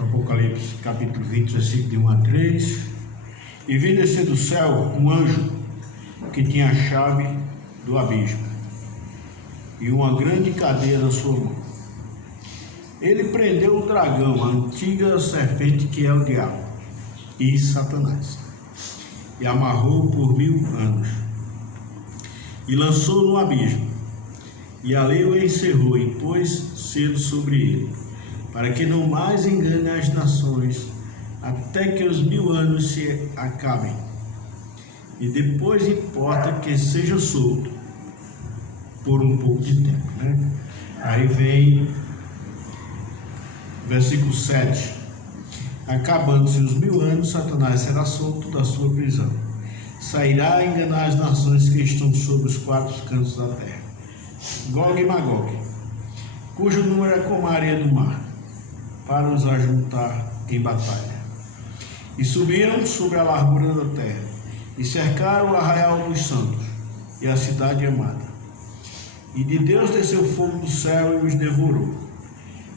Apocalipse capítulo 20, versículo de 1 a 3. E vi descer do céu um anjo que tinha a chave do abismo e uma grande cadeia na sua mão. Ele prendeu o dragão, a antiga serpente que é o diabo e Satanás, e amarrou por 1000 anos, e lançou no abismo, e ali o encerrou e pôs selo sobre ele, para que não mais engane as nações, até que os 1000 anos se acabem. E depois importa que seja solto por um pouco de tempo, né? Aí vem versículo 7. Acabando-se os 1000 anos, Satanás será solto da sua prisão. Sairá a enganar as nações que estão sobre os 4 cantos da terra, Gog e Magog, cujo número é como a areia do mar, para os ajuntar em batalha. E subiram sobre a largura da terra, e cercaram o arraial dos santos, e a cidade amada. E de Deus desceu fogo do céu e os devorou.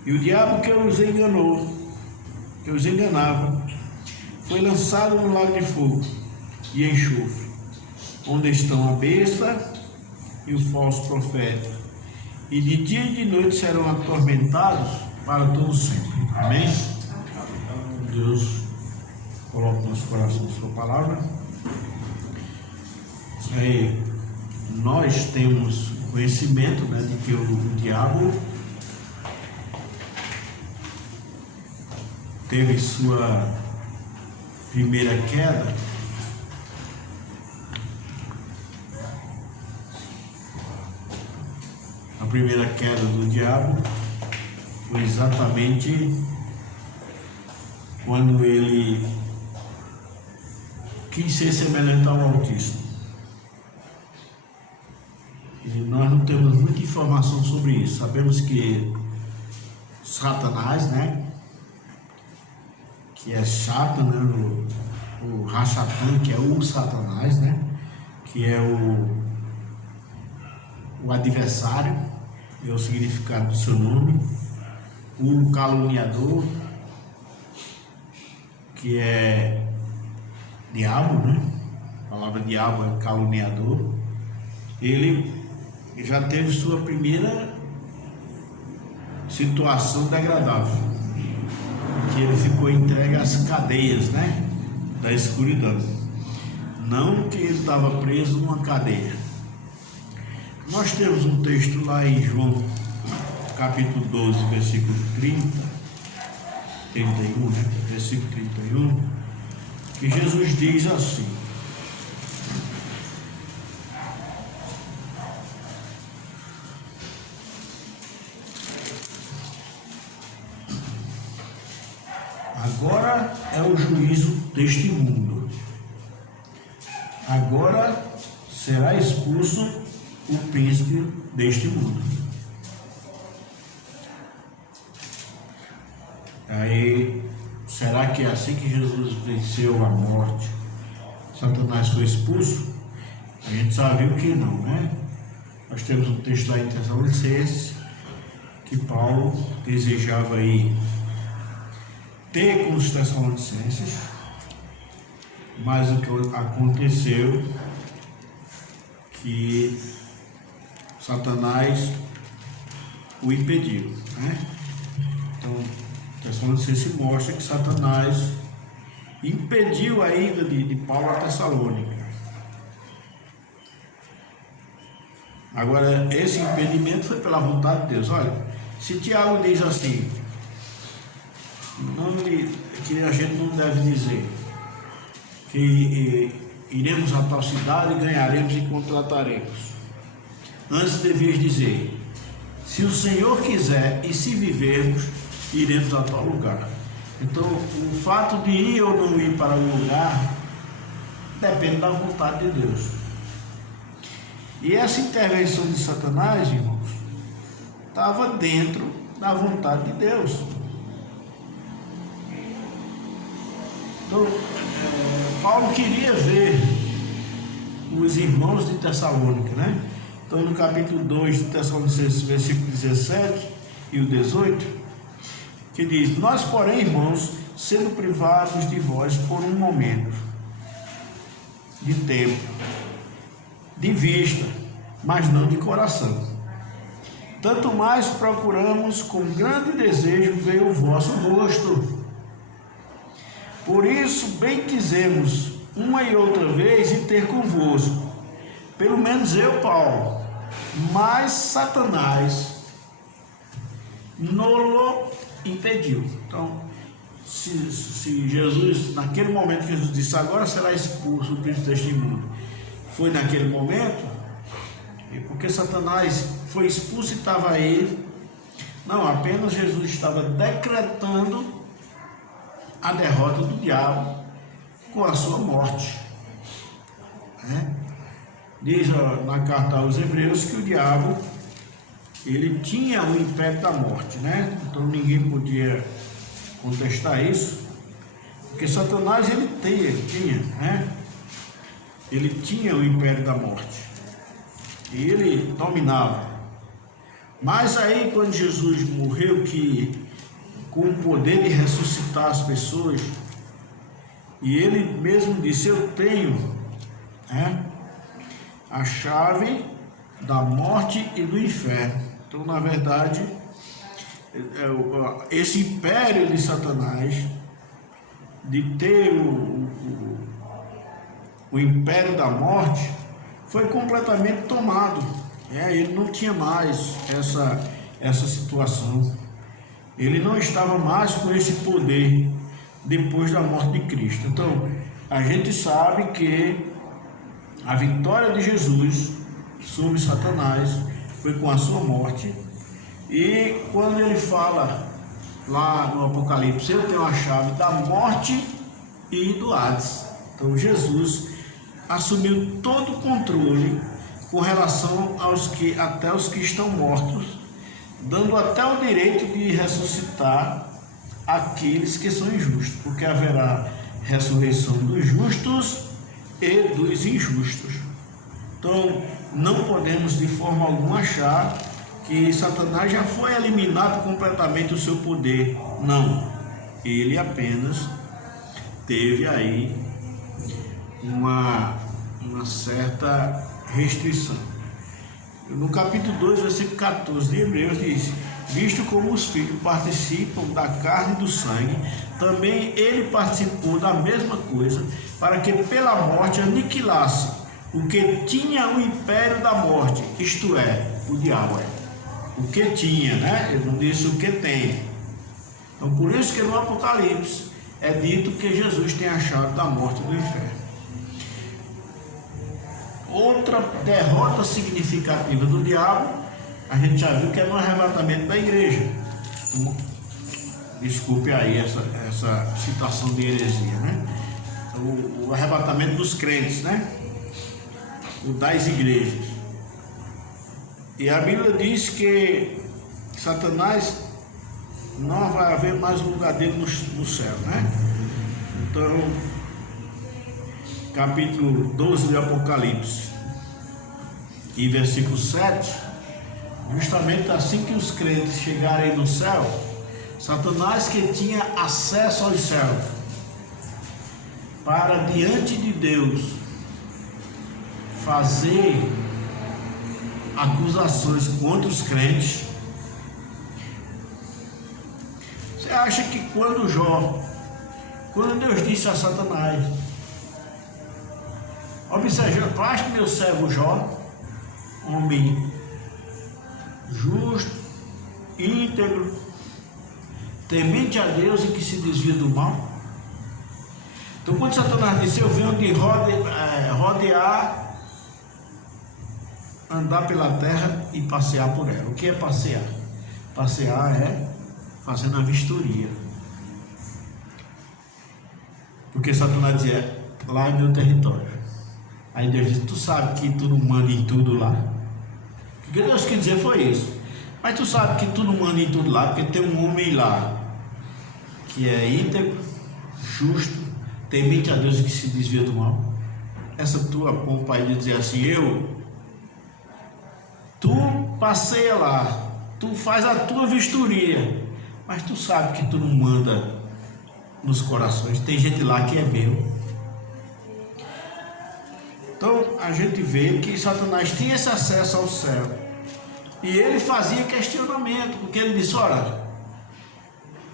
E o diabo que os enganou, que os enganava, foi lançado no lago de fogo e enxofre, onde estão a besta e o falso profeta, e de dia e de noite serão atormentados para todo sempre. Amém? Deus coloca no nosso coração a sua palavra. Aí nós temos conhecimento, né, de que o diabo teve sua primeira queda a primeira queda do diabo foi exatamente quando ele quis ser semelhante ao Altíssimo. E nós não temos muita informação sobre isso. Sabemos que Satanás, né, que é Satan, né, o Rachatan, que é o Satanás, né, que é o adversário, é o significado do seu nome, o caluniador, que é diabo, né, a palavra diabo é caluniador. Ele já teve sua primeira situação degradável, que ele ficou entregue às cadeias, né, da escuridão. Não que ele estava preso numa cadeia. Nós temos um texto lá em João, capítulo 12, versículo 31, né, versículo 31, que Jesus diz assim: agora é o juízo deste mundo. Agora será expulso o príncipe deste mundo. Aí, será que é assim que Jesus venceu a morte? Satanás foi expulso? A gente já viu que não, né? Nós temos um texto lá em Tessalonicenses que Paulo desejava aí ter com os Tessalonicenses, mas o que aconteceu que Satanás o impediu, né? Então, Tessalonicenses mostra que Satanás impediu a ida de Paulo a Tessalônica. Agora, esse impedimento foi pela vontade de Deus. Olha, se Tiago diz assim, que a gente não deve dizer que iremos a tal cidade, ganharemos e contrataremos. Antes devias dizer, se o Senhor quiser e se vivermos, iremos a tal lugar. Então, o fato de ir ou não ir para um lugar depende da vontade de Deus. E essa intervenção de Satanás, irmãos, estava dentro da vontade de Deus. Então, Paulo queria ver os irmãos de Tessalônica, né? Então, no capítulo 2 de Tessalonicenses, versículo 17 e o 18, que diz: nós, porém, irmãos, sendo privados de vós por um momento de tempo, de vista, mas não de coração, tanto mais procuramos com grande desejo ver o vosso rosto. Por isso bem quisemos uma e outra vez ir ter convosco, pelo menos eu, Paulo, mas Satanás nolo impediu. Então, se Jesus, naquele momento, Jesus disse: agora será expulso o príncipe deste mundo, foi naquele momento, porque Satanás foi expulso e estava aí. Não, apenas Jesus estava decretando a derrota do diabo com a sua morte. Diz na carta aos Hebreus que o diabo, ele tinha o império da morte, Então ninguém podia contestar isso, porque Satanás ele tinha o império da morte e ele dominava. Mas aí, quando Jesus morreu, que com o poder de ressuscitar as pessoas, e ele mesmo disse: eu tenho a chave da morte e do inferno. Então, na verdade, esse império de Satanás, de ter o império da morte, foi completamente tomado. Ele não tinha mais essa situação. Ele não estava mais com esse poder depois da morte de Cristo. Então, a gente sabe que a vitória de Jesus sobre Satanás foi com a sua morte. E quando ele fala lá no Apocalipse: eu tenho a chave da morte e do Hades. Então Jesus assumiu todo o controle com relação até os que estão mortos, dando até o direito de ressuscitar aqueles que são injustos, porque haverá ressurreição dos justos e dos injustos. Então, não podemos de forma alguma achar que Satanás já foi eliminado completamente o seu poder. Não, ele apenas teve aí uma certa restrição. No capítulo 2, versículo 14 de Hebreus diz: visto como os filhos participam da carne e do sangue, também ele participou da mesma coisa, para que pela morte aniquilasse o que tinha o império da morte, isto é, o diabo. O que tinha, Ele não disse o que tem. Então, por isso que no Apocalipse é dito que Jesus tem a chave da morte e do inferno. Outra derrota significativa do diabo, a gente já viu que é no arrebatamento da igreja. Desculpe aí essa citação de heresia, O arrebatamento dos crentes, O das igrejas. E a Bíblia diz que Satanás não vai haver mais um lugar dele no céu, Então, capítulo 12 de Apocalipse e versículo 7, justamente assim que os crentes chegarem no céu, Satanás, que tinha acesso aos céus, para diante de Deus fazer acusações contra os crentes. Você acha que quando Deus disse a Satanás: observa, tu acha que meu servo Jó, homem justo, íntegro, temente a Deus e que se desvia do mal? Então, quando Satanás disse: eu venho de rodear, andar pela terra e passear por ela. O que é passear? Passear é fazendo a vistoria. Porque Satanás dizia: lá é meu território. Aí Deus disse: tu sabe que tu não manda em tudo lá? O que Deus quis dizer foi isso. Mas tu sabe que tu não manda em tudo lá, porque tem um homem lá que é íntegro, justo, temente a Deus e que se desvia do mal. Essa tua pompa aí de dizer assim: tu passeia lá, tu faz a tua vistoria, Mas tu sabe que tu não manda nos corações. Tem gente lá que é meu. Então a gente vê que Satanás tinha esse acesso ao céu. E ele fazia questionamento, porque ele disse: olha,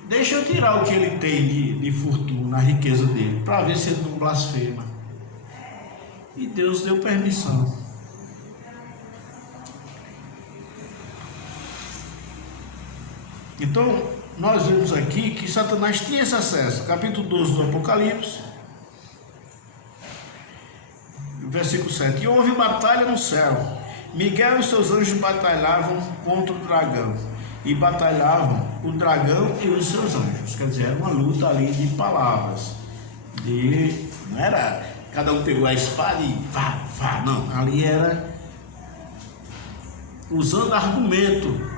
deixa eu tirar o que ele tem de fortuna, a riqueza dele, para ver se ele não blasfema. E Deus deu permissão. Então, nós vemos aqui que Satanás tinha esse acesso. Capítulo 12 do Apocalipse, versículo 7. E houve batalha no céu. Miguel e seus anjos batalhavam contra o dragão. E batalhavam o dragão e os seus anjos. Quer dizer, era uma luta ali de palavras. Não era cada um pegou a espada e vá, não. Ali era usando argumento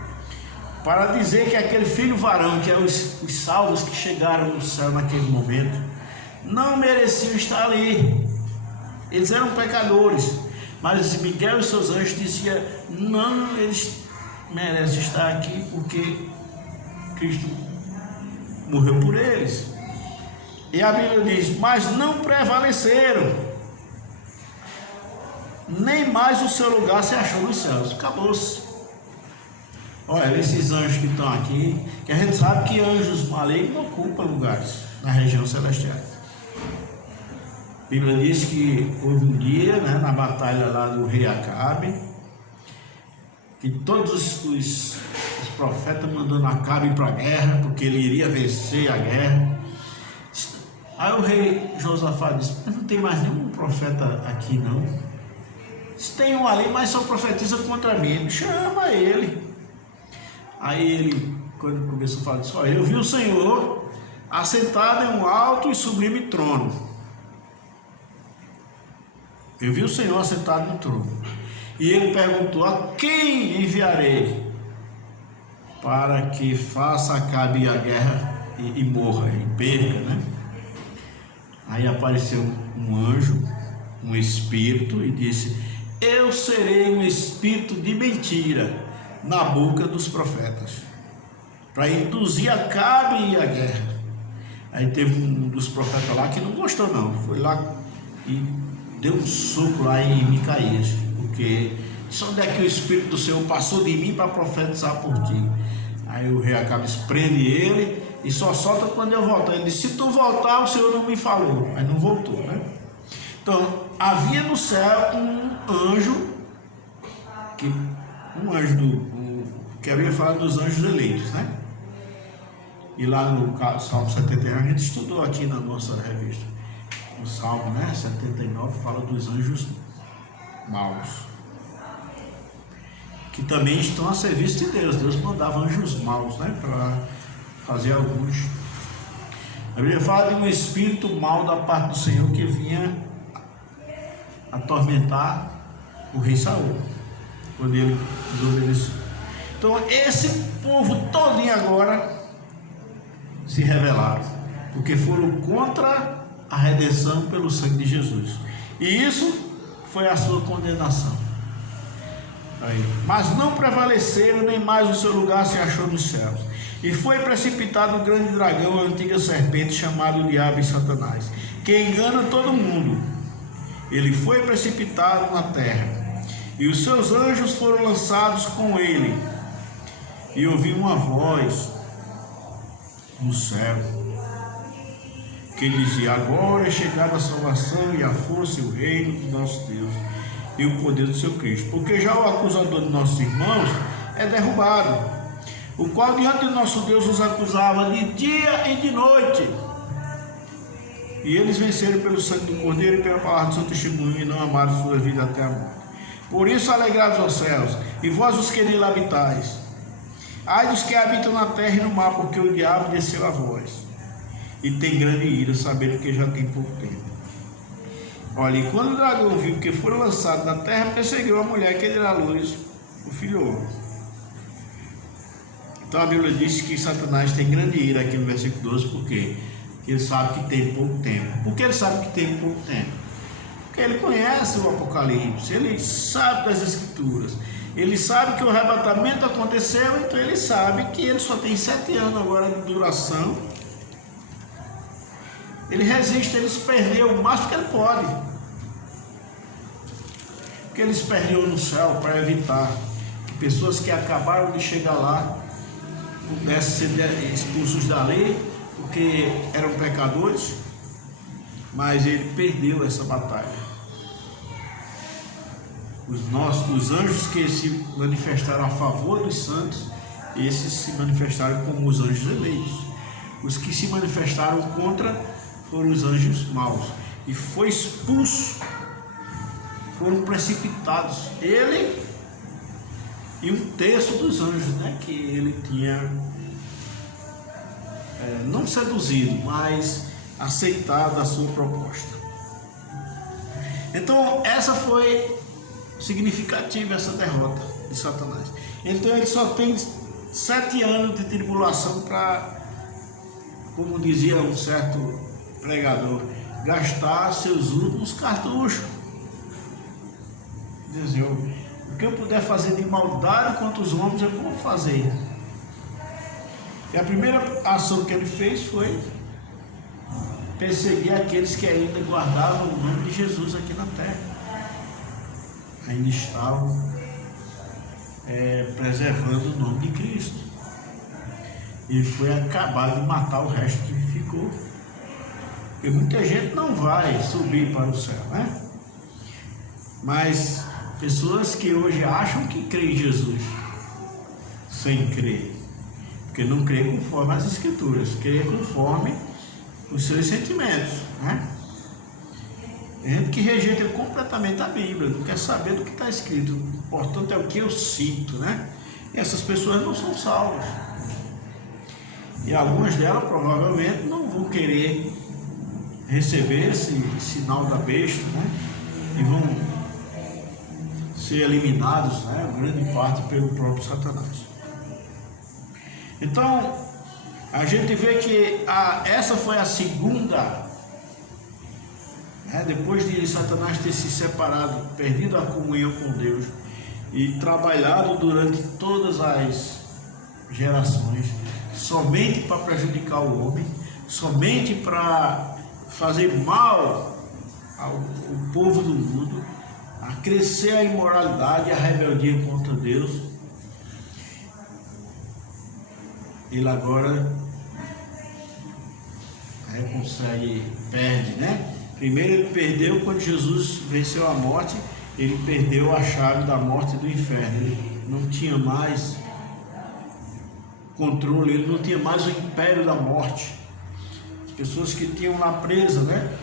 para dizer que aquele filho varão, que eram os salvos que chegaram no céu naquele momento, não mereciam estar ali. Eles eram pecadores. Mas Miguel e seus anjos diziam: não, eles merecem estar aqui porque Cristo morreu por eles. E a Bíblia diz: mas não prevaleceram, nem mais o seu lugar se achou nos céus. Acabou-se. Olha, esses anjos que estão aqui, que a gente sabe que anjos malignos ocupam lugares na região celestial. A Bíblia diz que houve um dia, na batalha lá do rei Acabe, que todos os profetas mandando Acabe para a guerra, porque ele iria vencer a guerra. Aí o rei Josafá disse: mas não tem mais nenhum profeta aqui não. Se tem um ali, mas só profetiza contra mim. Chama ele. Aí ele, quando começou a falar, disse: eu vi o Senhor assentado em um alto e sublime trono. Eu vi o Senhor assentado no trono. E ele perguntou: a quem enviarei para que faça Acabe a guerra e morra, e perca, Aí apareceu um anjo, um espírito, e disse: eu serei um espírito de mentira na boca dos profetas, para induzir Acabe a guerra. Aí teve um dos profetas lá que não gostou não, foi lá e deu um soco lá em Micaías, porque disse: onde é que o Espírito do Senhor passou de mim para profetizar por ti? Aí o rei Acabe prende ele e só solta quando eu voltar. Ele disse: se tu voltar, o Senhor não me falou. Aí não voltou, Então havia no céu um anjo que havia falado dos anjos eleitos, E lá no Salmo 71, a gente estudou aqui na nossa revista. O Salmo 79 fala dos anjos maus, que também estão a serviço de Deus. Deus mandava anjos maus, para fazer alguns. A Bíblia fala de um espírito mau da parte do Senhor que vinha atormentar o rei Saul, quando ele desobedeceu. Então esse povo todinho agora se rebelaram, porque foram contra a redenção pelo sangue de Jesus. E isso foi a sua condenação. Mas não prevaleceram, nem mais o seu lugar se achou nos céus. E foi precipitado o grande dragão, a antiga serpente, chamado Diabo e Satanás, que engana todo mundo. Ele foi precipitado na terra, e os seus anjos foram lançados com ele. E ouvi uma voz no céu que dizia: agora é chegada a salvação e a força e o reino do nosso Deus e o poder do seu Cristo, porque já o acusador de nossos irmãos é derrubado, o qual diante de nosso Deus os acusava de dia e de noite. E eles venceram pelo sangue do Cordeiro e pela palavra do seu testemunho, e não amaram sua vida até a morte. Por isso alegrados aos céus, e vós os que nele habitais. Ai dos que habitam na terra e no mar, porque o diabo desceu a vós, e tem grande ira, sabendo que já tem pouco tempo. Olha, e quando o dragão viu que foram lançados na terra, perseguiu a mulher que deu à luz o filho homem. Então a Bíblia diz que Satanás tem grande ira aqui no versículo 12, porque ele sabe que tem pouco tempo. Por que ele sabe que tem pouco tempo? Porque ele conhece o Apocalipse, ele sabe das Escrituras. Ele sabe que o arrebatamento aconteceu, então ele sabe que ele só tem 7 anos agora de duração. Ele resiste, ele esperneou o máximo que ele pode. Porque ele esperneou no céu para evitar que pessoas que acabaram de chegar lá pudessem ser expulsos da lei, porque eram pecadores, mas ele perdeu essa batalha. Os anjos que se manifestaram a favor dos santos, esses se manifestaram como os anjos eleitos. Os que se manifestaram contra foram os anjos maus. E foi expulso, foram precipitados, ele e 1/3 dos anjos, né, que ele tinha não seduzido, mas aceitado a sua proposta. Então essa foi significativa, essa derrota de Satanás. Então ele só tem 7 anos de tribulação para, como dizia um certo pregador, gastar seus últimos cartuchos. Dizer, o que eu puder fazer de maldade contra os homens, eu vou fazer. E a primeira ação que ele fez foi perseguir aqueles que ainda guardavam o nome de Jesus aqui na terra. Ainda estavam preservando o nome de Cristo. Ele foi acabar de matar o resto que ficou. Porque muita gente não vai subir para o céu, né? Mas pessoas que hoje acham que creem em Jesus, sem crer. Porque não crê conforme as Escrituras, crê conforme os seus sentimentos, né? Tem gente que rejeita completamente a Bíblia, não quer saber do que está escrito. O importante é o que eu sinto, né? E essas pessoas não são salvas. E algumas delas provavelmente não vão querer receber esse sinal da besta, né? E vão ser eliminados, né? Grande parte pelo próprio Satanás. Então, a gente vê que essa foi a segunda. Depois de Satanás ter se separado, perdido a comunhão com Deus e trabalhado durante todas as gerações, somente para prejudicar o homem, somente para fazer mal ao povo do mundo, a crescer a imoralidade e a rebeldia contra Deus, ele agora perde, né? Primeiro ele perdeu quando Jesus venceu a morte, ele perdeu a chave da morte e do inferno. Ele não tinha mais controle, ele não tinha mais o império da morte. As pessoas que tinham lá presas, né?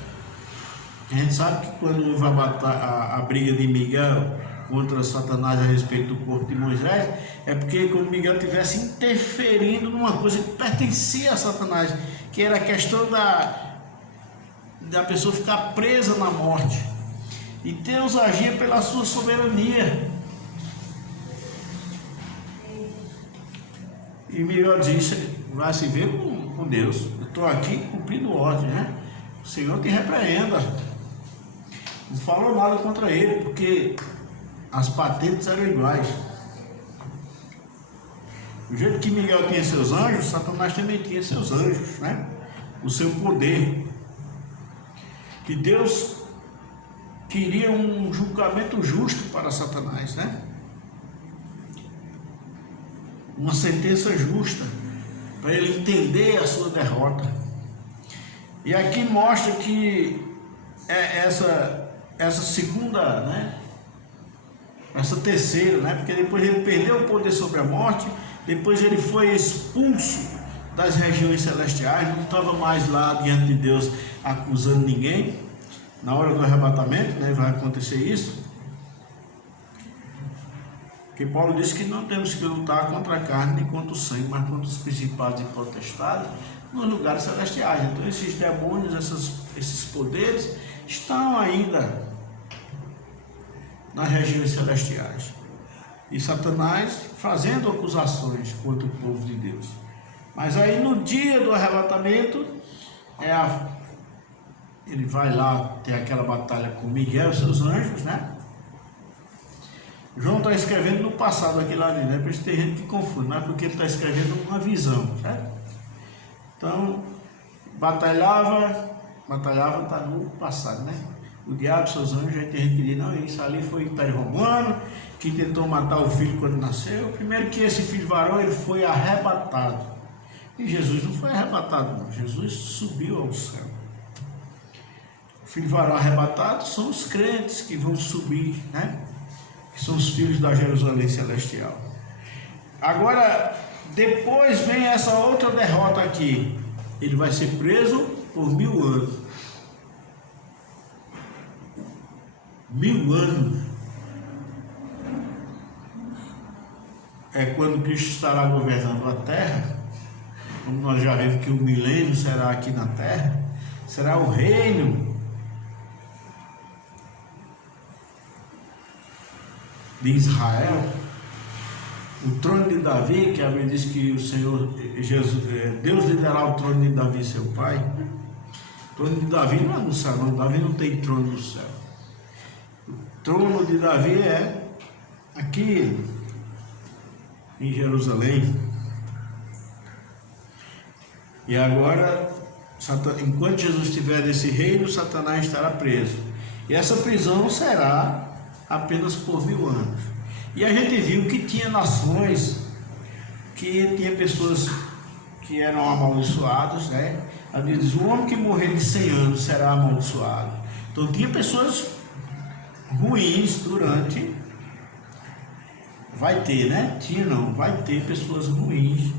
A gente sabe que quando houve a briga de Miguel contra Satanás a respeito do corpo de Moisés, é porque como Miguel estivesse interferindo numa coisa que pertencia a Satanás, que era a questão da pessoa ficar presa na morte. E Deus agia pela sua soberania. E Miguel disse, vai se ver com Deus. Eu estou aqui cumprindo ordem, né? O Senhor te repreenda. Não falou nada contra ele, porque as patentes eram iguais. Do jeito que Miguel tinha seus anjos, Satanás também tinha seus anjos, né? O seu poder. E Deus queria um julgamento justo para Satanás, né? Uma sentença justa, para ele entender a sua derrota. E aqui mostra que essa segunda, né? Essa terceira, né? Porque depois ele perdeu o poder sobre a morte, depois ele foi expulso das regiões celestiais, não estava mais lá diante de Deus acusando ninguém. Na hora do arrebatamento, né, vai acontecer isso. Porque Paulo disse que não temos que lutar contra a carne nem contra o sangue, mas contra os principados e potestades nos lugares celestiais. Então esses demônios, esses poderes estão ainda nas regiões celestiais. E Satanás fazendo acusações contra o povo de Deus. Mas aí no dia do arrebatamento, ele vai lá ter aquela batalha com Miguel e seus anjos, né? João está escrevendo no passado aquilo ali, né? Por isso tem gente que confunde, mas porque ele está escrevendo uma visão, certo? Então, batalhava está no passado, né? O diabo, seus anjos, já tem gente que diz, não, isso ali foi o Império Romano, que tentou matar o filho quando nasceu. Primeiro que esse filho varão, ele foi arrebatado. E Jesus não foi arrebatado, não. Jesus subiu ao céu. O filho varão arrebatado são os crentes que vão subir, né? Que são os filhos da Jerusalém Celestial. Agora, depois vem essa outra derrota aqui. Ele vai ser preso por 1000 anos. 1000 anos. É quando Cristo estará governando a terra. Como nós já vimos que o milênio será aqui na terra. Será o reino de Israel. O trono de Davi, que a Bíblia diz que o Senhor Jesus, Deus lhe dará o trono de Davi, seu pai. O trono de Davi não é no céu, não. Davi não tem trono no céu. O trono de Davi é aqui em Jerusalém. E agora, enquanto Jesus estiver nesse reino, Satanás estará preso. E essa prisão será apenas por 1000 anos. E a gente viu que tinha nações, que tinha pessoas que eram amaldiçoadas, né? A Bíblia diz, o homem que morrer de 100 anos será amaldiçoado. Então tinha pessoas ruins durante, vai ter, né? Tinha não, vai ter pessoas ruins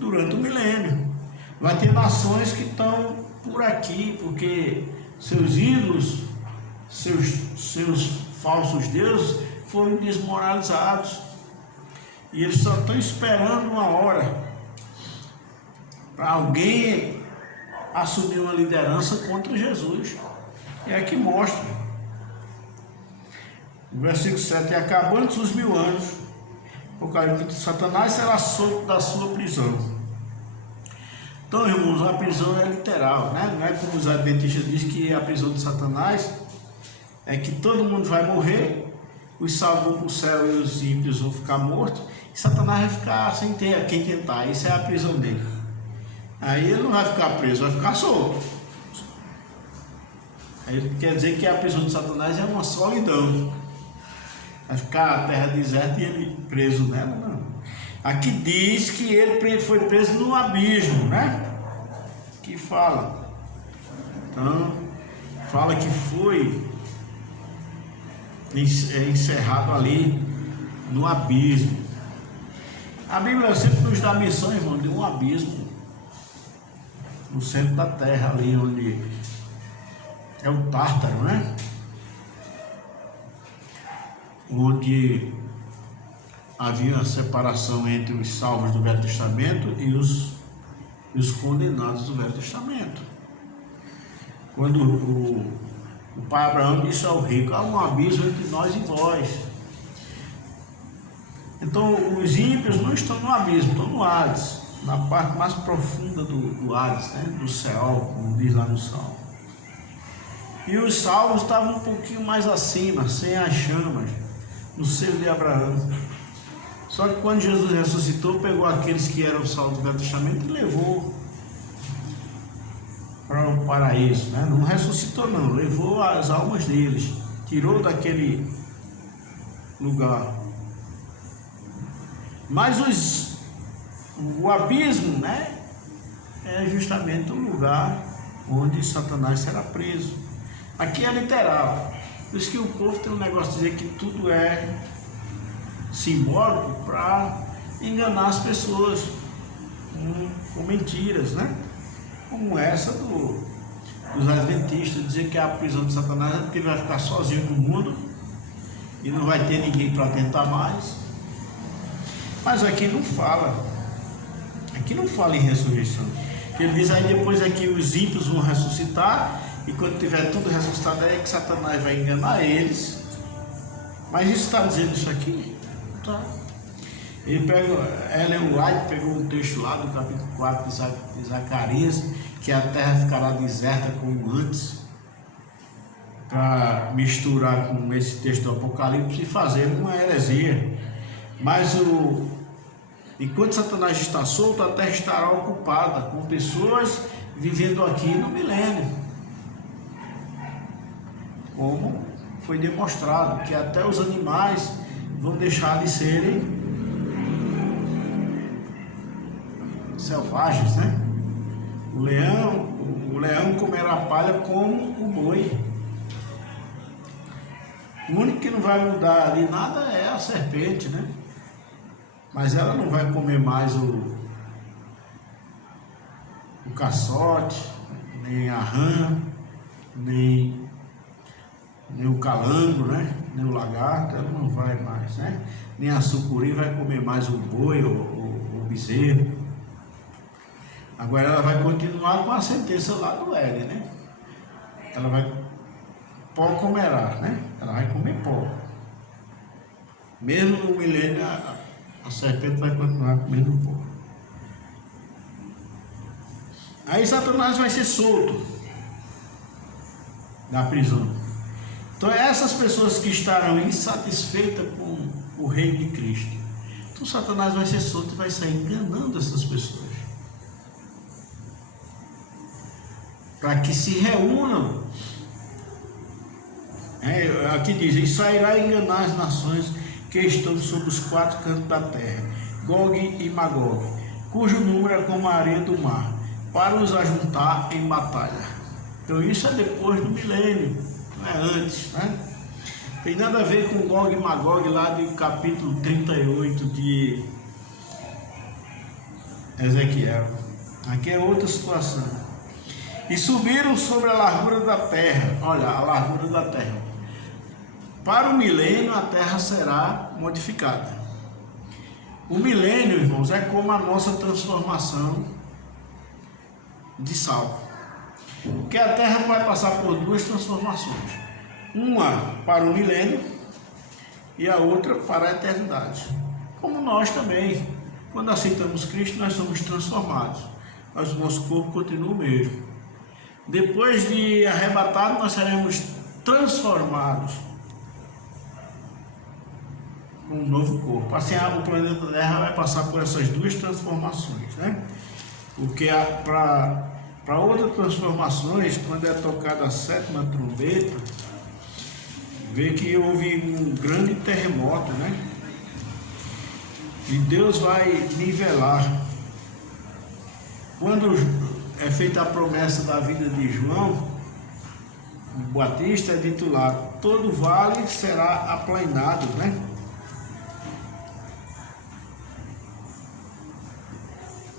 durante o milênio. Vai ter nações que estão por aqui, porque seus ídolos, seus falsos deuses foram desmoralizados. E eles só estão esperando uma hora para alguém assumir uma liderança contra Jesus. É aqui mostra. O versículo 7, acabando os 1000 anos, por causa de Satanás será solto da sua prisão. Então, irmãos, a prisão é literal, né? Não é como os adventistas dizem que a prisão de Satanás é que todo mundo vai morrer, os salvos vão para o céu e os ímpios vão ficar mortos, e Satanás vai ficar sem ter a quem tentar. Isso é a prisão dele. Aí ele não vai ficar preso, vai ficar solto. Aí quer dizer que a prisão de Satanás é uma solidão. Vai ficar a terra deserta e ele preso nela, não. Aqui diz que ele foi preso no abismo, né? Que fala. Então, fala que foi encerrado ali no abismo. A Bíblia sempre nos dá a missão, irmão, de um abismo no centro da terra, ali onde é o Tártaro, né? Onde havia a separação entre os salvos do Velho Testamento e os condenados do Velho Testamento. Quando o pai Abraão disse ao rico, há um abismo entre nós e vós. Então os ímpios não estão no abismo, estão no Hades, na parte mais profunda do Hades, né? Do Seol, como diz lá no Salmo. E os salvos estavam um pouquinho mais acima, sem as chamas, no seio de Abraão. Só que quando Jesus ressuscitou, pegou aqueles que eram salvos do Velho Testamento e levou para o paraíso, né? Não ressuscitou não, levou as almas deles, tirou daquele lugar. Mas o abismo, né? É justamente o lugar onde Satanás será preso. Aqui é literal. Por isso que o povo tem um negócio de dizer que tudo é simbólico para enganar as pessoas com mentiras, né? Como essa dos adventistas, dizer que a prisão de Satanás é porque ele vai ficar sozinho no mundo e não vai ter ninguém para tentar mais. Mas aqui não fala em ressurreição. Ele diz aí depois é que os ímpios vão ressuscitar, e quando tiver tudo ressuscitado é que Satanás vai enganar eles. Mas isso está dizendo isso aqui? Tá. Ellen White pegou um texto lá do capítulo 4 de Zacarias, que a terra ficará deserta como antes. para misturar com esse texto do Apocalipse e fazer uma heresia. Mas enquanto Satanás está solto, a terra estará ocupada com pessoas vivendo aqui no milênio, como foi demonstrado que até os animais vão deixar de serem selvagens, né? O leão comerá palha como o boi. O único que não vai mudar ali nada é a serpente, né? Mas ela não vai comer mais o caçote, nem a rã, nem o calango, né? Nem o lagarto, ela não vai mais, né? Nem a sucuri vai comer mais o boi ou o bezerro. Agora ela vai continuar com a sentença lá do L, né? Ela vai, pó comerá, né? Ela vai comer pó. Mesmo no milênio, a serpente vai continuar comendo pó. Aí Satanás vai ser solto da prisão. Então essas pessoas que estarão insatisfeitas com o reino de Cristo, então Satanás vai ser solto e vai sair enganando essas pessoas, para que se reúnam. Aqui diz: e sairá enganar as nações que estão sobre os quatro cantos da terra, Gog e Magog, cujo número é como a areia do mar, para os ajuntar em batalha. Então isso é depois do milênio, não é antes, né? Tem nada a ver com Gog e Magog lá do capítulo 38 de Ezequiel. Aqui é outra situação. E subiram sobre a largura da terra. Olha, a largura da terra. Para o milênio a terra será modificada. O milênio, irmãos, é como a nossa transformação de sal. Porque a terra vai passar por duas transformações. Uma para o milênio e a outra para a eternidade. Como nós também, quando aceitamos Cristo, nós somos transformados. Mas o nosso corpo continua o mesmo. Depois de arrebatado, nós seremos transformados com um novo corpo. Assim, o planeta Terra vai passar por essas duas transformações, né? Porque para outras transformações, quando é tocada a sétima trombeta, vê que houve um grande terremoto, né? E Deus vai nivelar. Quando é feita a promessa da vida de João o Batista, é dito lá: todo vale será aplainado, né?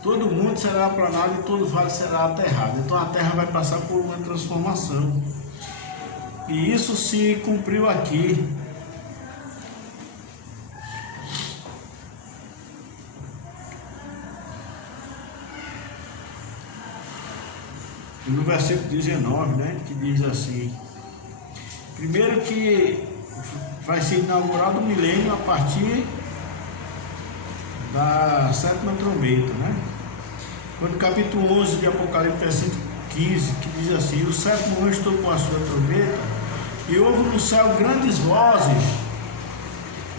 Todo mundo será aplanado e todo vale será aterrado. Então a terra vai passar por uma transformação. E isso se cumpriu aqui. No versículo 19, né, que diz assim: primeiro que vai ser inaugurado o milênio a partir da sétima trombeta, né? Quando capítulo 11 de Apocalipse, versículo 15, que diz assim: o sétimo anjo tocou a sua trombeta, e houve no céu grandes vozes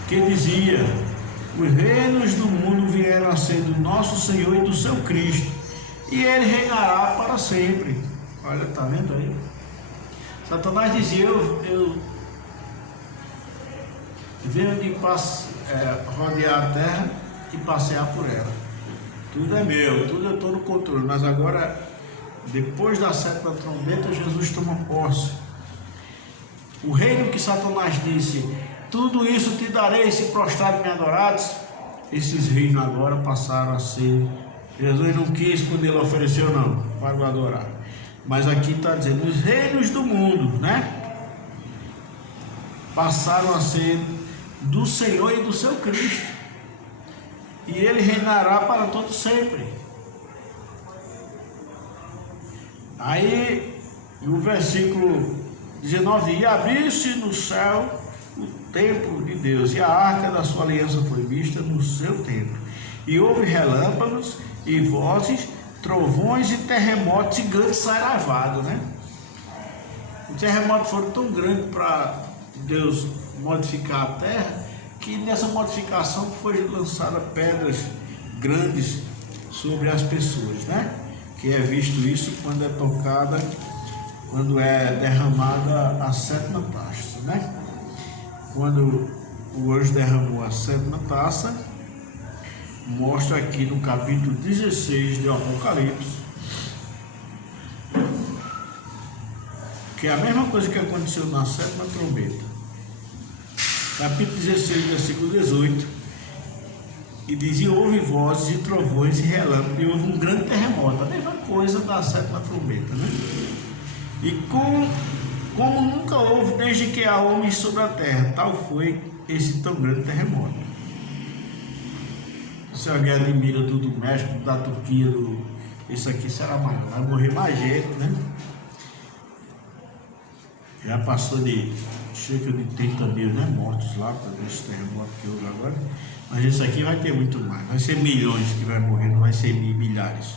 que dizia: os reinos do mundo vieram a ser do nosso Senhor e do seu Cristo, e ele reinará para sempre. Olha, tá vendo aí? Satanás dizia: eu venho de rodear a terra e passear por ela. Tudo é meu, tudo eu estou no controle. Mas agora, depois da sétima trombeta, Jesus toma posse. O reino que Satanás disse: tudo isso te darei se prostrado me adorares, esses reinos agora passaram a ser. Jesus não quis quando ele ofereceu, não, para o adorar. Mas aqui está dizendo: os reinos do mundo, né? Passaram a ser do Senhor e do seu Cristo. E ele reinará para todo sempre. Aí, o versículo 19: e abriu-se no céu o templo de Deus, e a arca da sua aliança foi vista no seu templo. E houve relâmpagos e vozes, trovões e terremotos e grande saraivado, né? Os terremotos foram tão grandes para Deus modificar a terra, que nessa modificação foi lançada pedras grandes sobre as pessoas, né? Que é visto isso quando é tocada, quando é derramada a sétima taça, né? Quando o anjo derramou a sétima taça, mostra aqui no capítulo 16 de Apocalipse, que é a mesma coisa que aconteceu na sétima trombeta. Capítulo 16, versículo 18, e dizia: houve vozes e trovões e relâmpagos, e houve um grande terremoto, a mesma coisa da sétima trombeta, né? E como nunca houve desde que há homens sobre a terra, tal foi esse tão grande terremoto. Se alguém admira do México, da Turquia, isso aqui será maior, vai morrer mais gente, né? Já passou de cerca de 30 mil, né, mortos lá por esse terremoto que houve agora. Mas isso aqui vai ter muito mais, vai ser milhões que vai morrer, não vai ser milhares.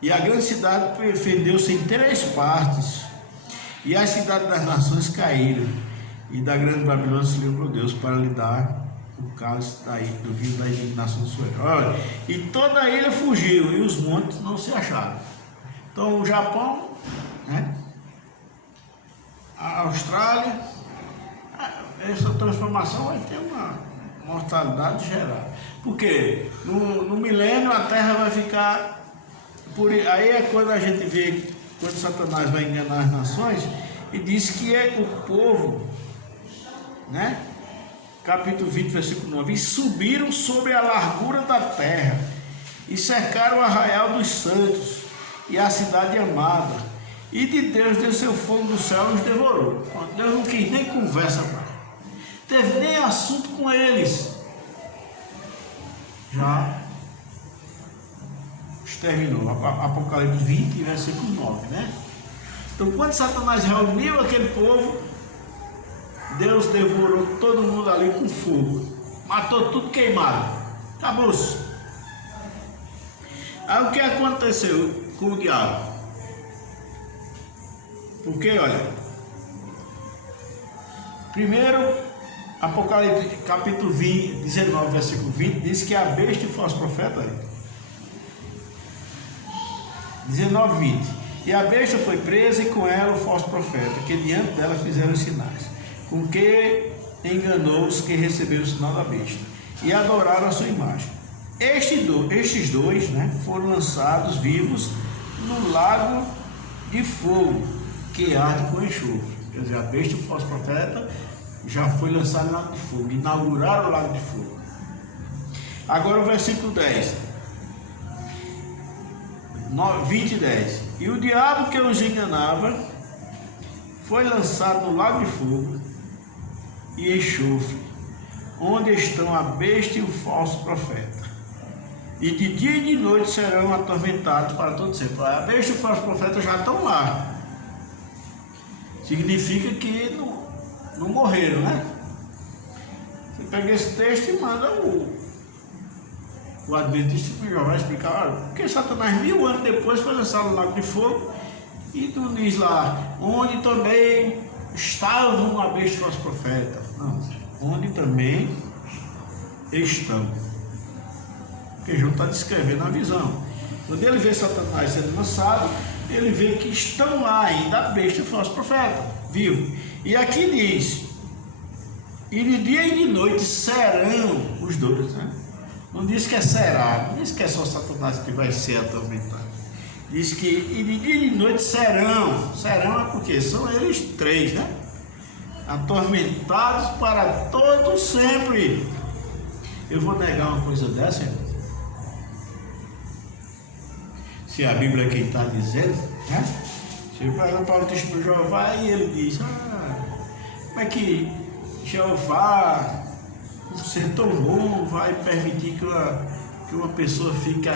E a grande cidade fendeu-se em 3 partes, e as cidades das nações caíram, e da grande Babilônia se livrou Deus para lhe dar o cálice do vinho da indignação sua. Olha, e toda a ilha fugiu, e os montes não se acharam. Então o Japão, né, a Austrália, essa transformação vai ter uma mortalidade geral. Porque no milênio a terra vai ficar aí é quando a gente vê, quando Satanás vai enganar as nações, e diz que é o povo, né? Capítulo 20, versículo 9: e subiram sobre a largura da terra, e cercaram o arraial dos santos, e a cidade amada, e de Deus desceu fogo do céu e os devorou. Deus não quis nem conversa mais, teve nem assunto com eles, já exterminou. Apocalipse 20, versículo 9, né? Então, quando Satanás reuniu aquele povo, Deus devorou todo mundo ali com fogo, matou tudo queimado, acabou-se. Aí o que aconteceu com o diabo? Porque, olha, primeiro, Apocalipse capítulo 19, versículo 20, diz que a besta e o falso profeta, 19, 20, e a besta foi presa, e com ela o falso profeta, que diante dela fizeram os sinais, com que enganou os que receberam o sinal da besta, e adoraram a sua imagem. Estes dois, né, foram lançados vivos no lago de fogo, que arde com enxofre. Quer dizer, a besta e o falso profeta já foi lançado no lago de fogo, inauguraram o lago de fogo. Agora o versículo 10, 20 e 10. E o diabo que os enganava foi lançado no lago de fogo e enxofre, onde estão a besta e o falso profeta, e de dia e de noite serão atormentados para todo sempre. A besta e o falso profeta já estão lá. Significa que não morreram, né? Você pega esse texto e manda o Adventista já vai explicar, porque Satanás 1000 anos depois foi lançado no lago de fogo, e tu diz lá, onde também estavam a besta e o falso profeta. Não, onde também estão. Porque João está descrevendo a visão. Quando ele vê Satanás sendo lançado, ele vê que estão lá ainda a besta e o falso profeta, vivo. E aqui diz, e de dia e de noite serão os dois, né? Não diz que é será, não diz que é só Satanás que vai ser atormentado. Diz que e de dia e de noite serão. Serão é porque são eles 3, né? Atormentados para todo sempre. Eu vou negar uma coisa dessa, irmão? Se a Bíblia é quem está dizendo, né? Você vai lá para o testemunho de Jeová e ele diz, como é que Jeová, um ser tão bom, vai permitir que uma pessoa fique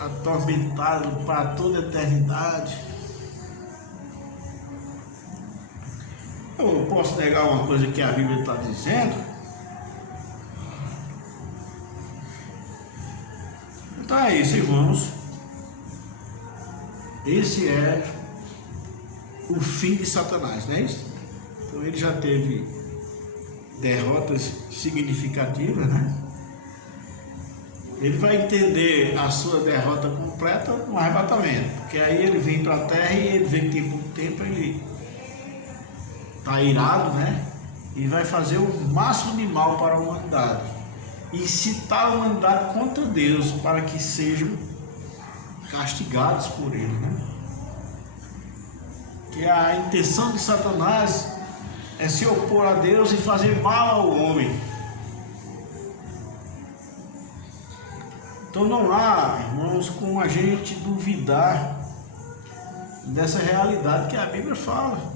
atormentada para toda a eternidade? Eu posso negar uma coisa que a Bíblia está dizendo? Então é isso, irmãos. Esse é o fim de Satanás, não é isso? Então ele já teve derrotas significativas, né? Ele vai entender a sua derrota completa no arrebatamento, porque aí ele vem para a terra e ele vê que tem pouco tempo, ele está irado, né? E vai fazer o máximo de mal para a humanidade, incitar a humanidade contra Deus para que sejam castigados por ele, né? Que a intenção de Satanás é se opor a Deus e fazer mal ao homem. Então não há, irmãos, como a gente duvidar dessa realidade que a Bíblia fala.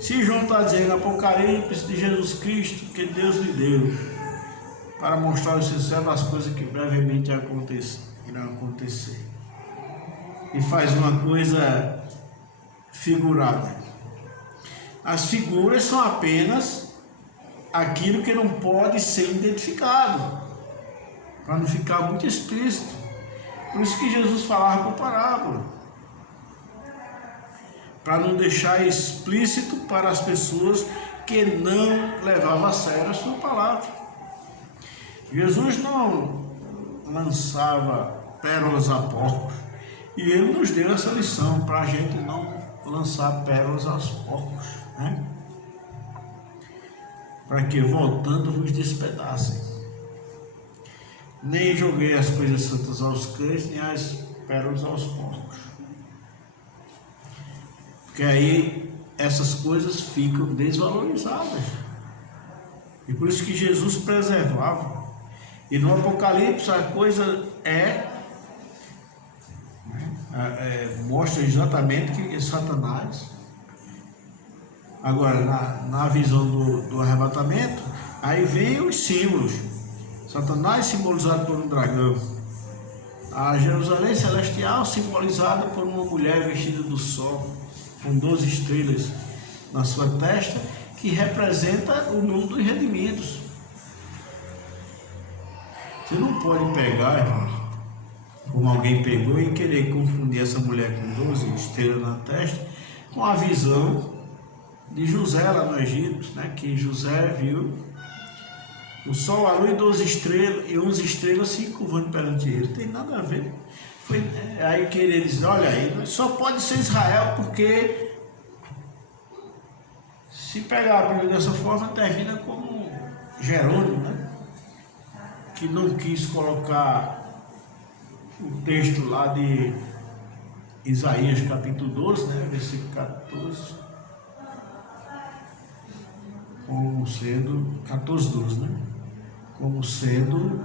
Se João está dizendo Apocalipse de Jesus Cristo, que Deus lhe deu, para mostrar aos seus servos as coisas que brevemente irão acontecer. E faz uma coisa figurada. As figuras são apenas aquilo que não pode ser identificado, para não ficar muito explícito. Por isso que Jesus falava por parábola, para não deixar explícito para as pessoas que não levavam a sério a sua palavra. Jesus não lançava pérolas a porcos, e ele nos deu essa lição para a gente não lançar pérolas aos porcos, né? Para que voltando vos despedacem. Nem joguei as coisas santas aos cães, nem as pérolas aos porcos. Porque aí essas coisas ficam desvalorizadas. E por isso que Jesus preservava. E no Apocalipse a coisa mostra exatamente que é Satanás. Agora, na visão do arrebatamento, aí vem os símbolos. Satanás simbolizado por um dragão, a Jerusalém celestial simbolizada por uma mulher vestida do sol, com 12 estrelas na sua testa, que representa o número dos redimidos. Você não pode pegar, irmão, como alguém pegou, e querer confundir essa mulher com 12 estrelas na testa com a visão de José lá no Egito, né? Que José viu o sol, a lua e 12 estrelas, e 11 estrelas se curvando perante ele. Não tem nada a ver. Foi aí querer dizer, olha aí, só pode ser Israel, porque se pegar a Bíblia dessa forma, termina como Jerônimo, né? Que não quis colocar o texto lá de Isaías capítulo 12, né? Versículo 14, como sendo 14, 12, né? Como sendo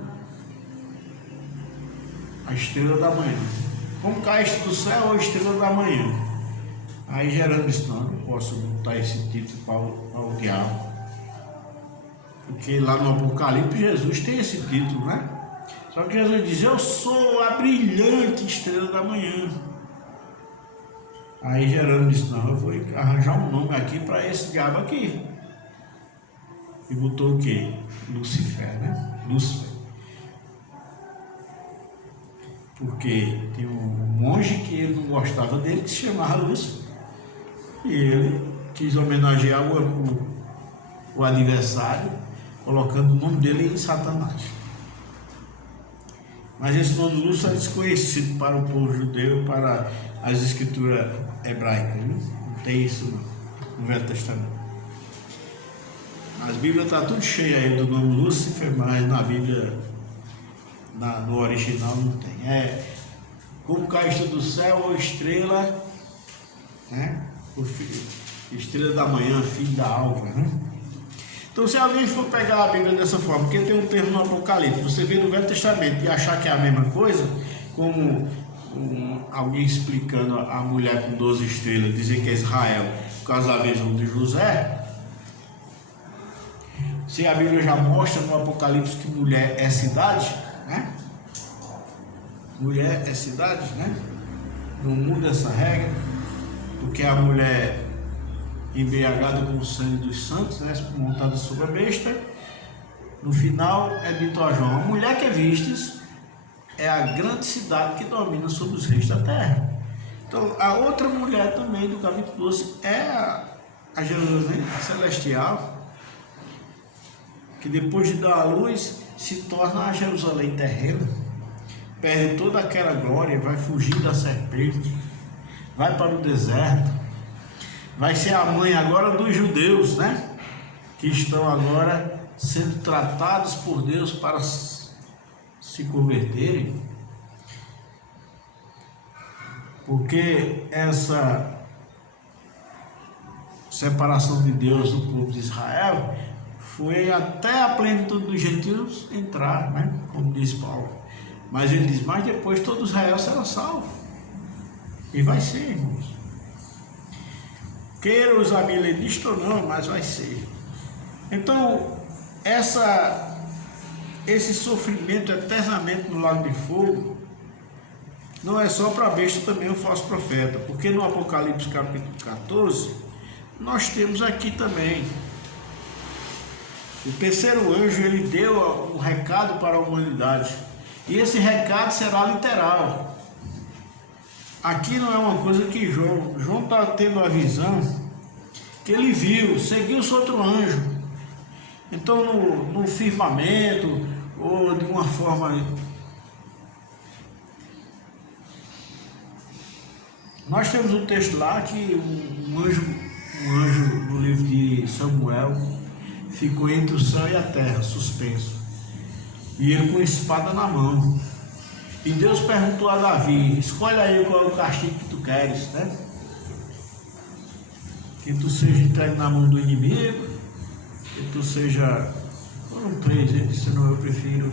a estrela da manhã. Como caíste do céu a estrela da manhã. Aí Jerônimo disse, não posso botar esse título para o diabo. Porque lá no Apocalipse Jesus tem esse título, né? Só que Jesus diz, eu sou a brilhante estrela da manhã. Aí Jerônimo disse, não, eu vou arranjar um nome aqui para esse diabo aqui. E botou o quê? Lucifer, né? Lúcifer. Porque tem um monge que ele não gostava dele, que se chamava Lúcifer. E ele quis homenagear o adversário, colocando o nome dele em Satanás. Mas esse nome Lúcifer é desconhecido para o povo judeu, para as escrituras hebraicas. Não tem isso no Velho Testamento. As Bíblias estão tudo cheias aí do nome Lúcifer, mas na Bíblia, no original, não tem. Como caíste do céu ou estrela, né? Estrela da manhã, filho da alva, né? Então, se alguém for pegar a Bíblia dessa forma, porque tem um termo no Apocalipse, você vê no Velho Testamento e achar que é a mesma coisa, como alguém explicando a mulher com 12 estrelas, dizer que é Israel, por causa da visão de José. Se a Bíblia já mostra no Apocalipse que mulher é cidade, né? Mulher é cidade, né? Não muda essa regra, porque a mulher embriagada com o sangue dos santos, né? Montada sobre a besta, no final é dito a João, a mulher que vistes é a grande cidade que domina sobre os reis da terra. Então, a outra mulher também do capítulo 12 é a Jerusalém celestial, que depois de dar a luz se torna a Jerusalém terrena, perde toda aquela glória, vai fugir da serpente, vai para o deserto, vai ser a mãe agora dos judeus, né? Que estão agora sendo tratados por Deus para se converterem, porque essa separação de Deus do povo de Israel foi até a plenitude dos gentios entrar, né? Como diz Paulo. Mas ele diz, mas depois todo Israel será salvo. E vai ser, irmãos. Queira os amilenistas ou não, mas vai ser. Então, esse sofrimento eternamente no lago de fogo não é só para a besta, também o falso profeta, porque no Apocalipse capítulo 14 nós temos aqui também o terceiro anjo. Ele deu um recado para a humanidade, e esse recado será literal. Aqui não é uma coisa que João está tendo a visão que ele viu, seguiu-se outro anjo. Então, no firmamento, ou de uma forma... Nós temos um texto lá que um anjo no livro de Samuel ficou entre o céu e a terra, suspenso. E ele com a espada na mão. E Deus perguntou a Davi, escolhe aí qual é o castigo que tu queres, né? Que tu seja entregue na mão do inimigo, que tu seja, foram três, ele disse, não, eu prefiro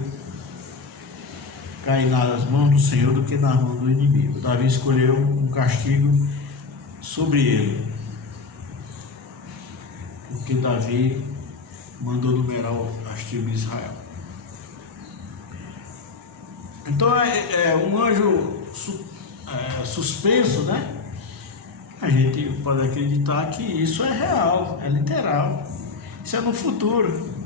cair nas mãos do Senhor do que nas mãos do inimigo. Davi escolheu um castigo sobre ele, porque Davi mandou numerar as tribos de Israel. Então é um anjo suspenso, né? A gente pode acreditar que isso é real, é literal. Isso é no futuro.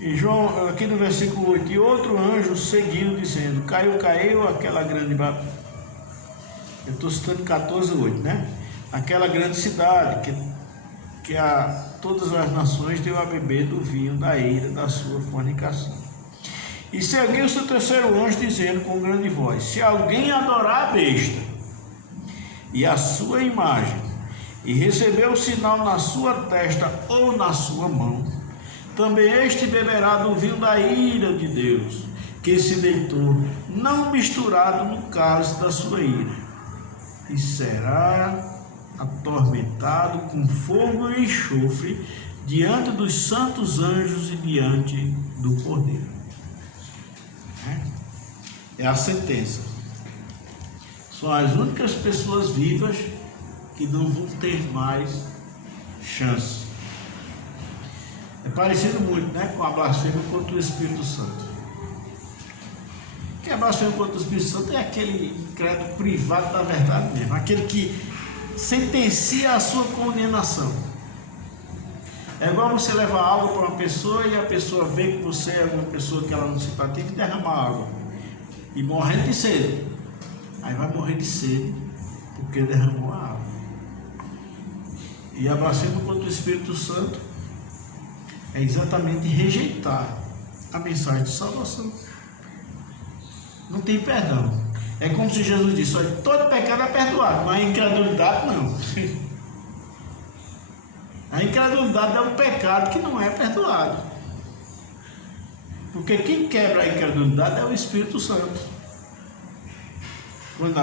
E João, aqui no versículo 8, e outro anjo seguiu dizendo, caiu aquela grande... Eu estou citando 14:8, né? Aquela grande cidade que a todas as nações deu a beber do vinho da ira da sua fornicação. E seguiu-se o terceiro anjo dizendo com grande voz, se alguém adorar a besta e a sua imagem, e receber o sinal na sua testa ou na sua mão, também este beberá do vinho da ira de Deus, que se deitou, não misturado no cálice da sua ira, e será atormentado com fogo e enxofre diante dos santos anjos e diante do Cordeiro. É a sentença. São as únicas pessoas vivas que não vão ter mais chance. É parecido muito, né, com a blasfêmia contra o Espírito Santo. Que a blasfêmia contra o Espírito Santo é aquele incrédulo privado da verdade mesmo, aquele que sentencia a sua condenação. É igual você levar água para uma pessoa e a pessoa vê que você é uma pessoa que ela não simpatiza e derrama água. E morrendo de sede. Aí vai morrer de sede porque derramou a água. E a blasfêmia contra o Espírito Santo é exatamente rejeitar a mensagem de salvação. Não tem perdão. É como se Jesus disse, olha, todo pecado é perdoado, mas a incredulidade não. A incredulidade é um pecado que não é perdoado. Porque quem quebra a incredulidade é o Espírito Santo. Quando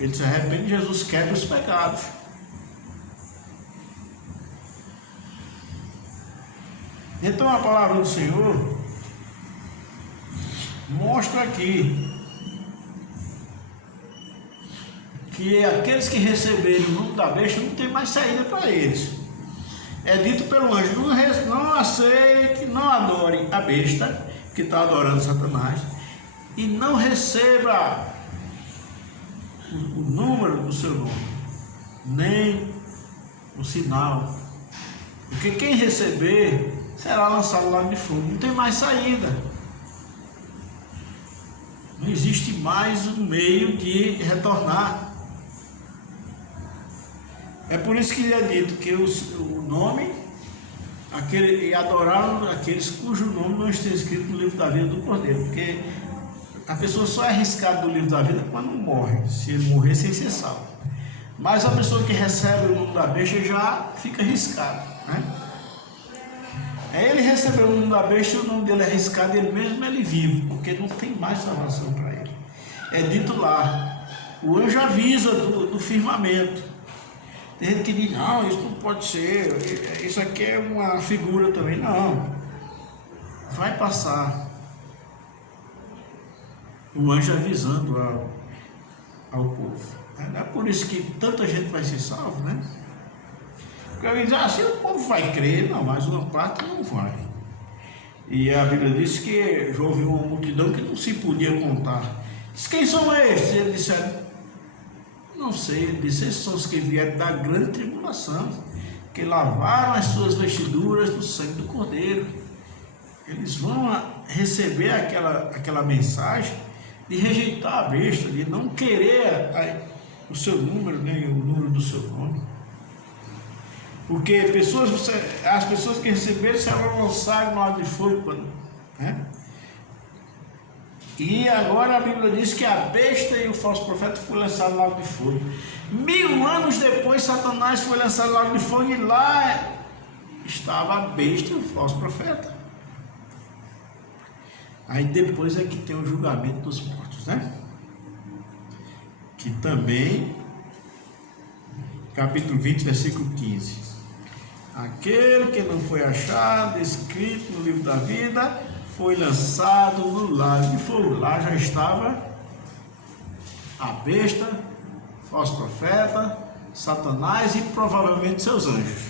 ele se arrepende, Jesus quebra os pecados. Então a palavra do Senhor mostra aqui que aqueles que receberem o nome da besta não tem mais saída para eles. É dito pelo anjo, não aceite, não adore a besta que está adorando Satanás, e não receba o número do seu nome, nem o sinal, porque quem receber será lançado lá de fogo. Não tem mais saída. Não existe mais um meio de retornar. É por isso que lhe é dito que o nome, e adoraram aqueles cujo nome não está escrito no livro da vida do Cordeiro, porque a pessoa só é arriscada do livro da vida quando morre, se ele morrer sem ser salvo. Mas a pessoa que recebe o nome da besta já fica arriscado, né? Ele recebeu o nome da besta e o nome dele é arriscado, ele mesmo ele vive, porque não tem mais salvação para ele. É dito lá, o anjo avisa do firmamento. Tem gente que diz, não, isso não pode ser, isso aqui é uma figura também. Não, vai passar. O anjo avisando ao povo. É por isso que tanta gente vai ser salvo, né? Porque alguém diz, assim o povo vai crer, não, mas uma parte não vai. E a Bíblia diz que já houve uma multidão que não se podia contar. Diz, quem são estes? Eles disseram, não sei, ele disse, esses são os que vieram da grande tribulação, que lavaram as suas vestiduras do sangue do Cordeiro. Eles vão receber aquela mensagem de rejeitar a besta, de não querer o seu número, nem o número do seu nome. Porque as pessoas que receberam serão lançadas no lago de fogo, né? E agora a Bíblia diz que a besta e o falso profeta foi lançado no lago de fogo. 1000 anos depois, Satanás foi lançado no lago de fogo e lá estava a besta e o falso profeta. Aí depois é que tem o julgamento dos mortos, né? Que também, capítulo 20, versículo 15. Aquele que não foi achado, escrito no livro da vida, foi lançado no lago de fogo. Lá já estava a besta, falso profeta, Satanás e provavelmente seus anjos.